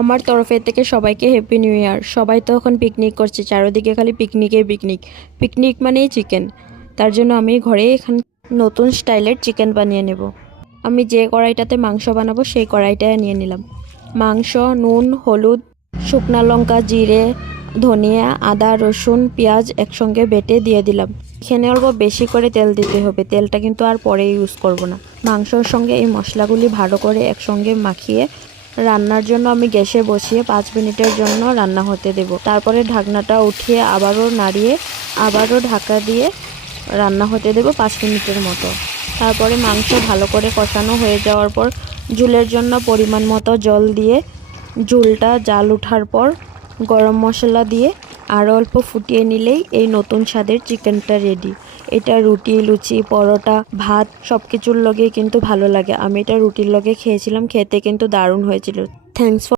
আমার তরফের থেকে সবাইকে হ্যাপি নিউ ইয়ার। সবাই তো এখন পিকনিক করছে, চারিদিকে খালি পিকনিকে পিকনিক। পিকনিক মানেই চিকেন। তার জন্য আমি ঘরে এখানে নতুন স্টাইলের চিকেন বানিয়ে নেব। আমি যে কড়াইটাতে মাংস বানাবো সেই কড়াইটা নিয়ে নিলাম। মাংস, নুন, হলুদ, শুকনা লঙ্কা, জিরে, ধনিয়া, আদা, রসুন, পেঁয়াজ একসঙ্গে বেটে দিয়ে দিলাম। এখানে অল্প বেশি করে তেল দিতে হবে, তেলটা কিন্তু আর পরে ইউজ করব না। মাংসর সঙ্গে এই মশলাগুলি ভালো করে একসঙ্গে মাখিয়ে রান্নার জন্য আমি গ্যাসে বসিয়ে 5 মিনিটের জন্য রান্না হতে দেব। তারপরে ঢাকনাটা উঠিয়ে আবারও নাড়িয়ে আবারও ঢাকা দিয়ে রান্না হতে দেব 5 মিনিটের মতো। তারপরে মাংস ভালো করে কষানো হয়ে যাওয়ার পর ঝোলের জন্য পরিমাণ মতো জল দিয়ে ঝোলটা জাল ওঠার পর গরম মশলা দিয়ে আরও অল্প ফুটিয়ে নিলেই এই নতুন স্বাদের চিকেনটা রেডি। এটা রুটি, লুচি, পরোটা, ভাত সব কিছুর লগে কিন্তু ভালো লাগে। আমি এটা রুটির লগে খেয়েছিলাম, খেতে কিন্তু দারুণ হয়েছিল। Thanks for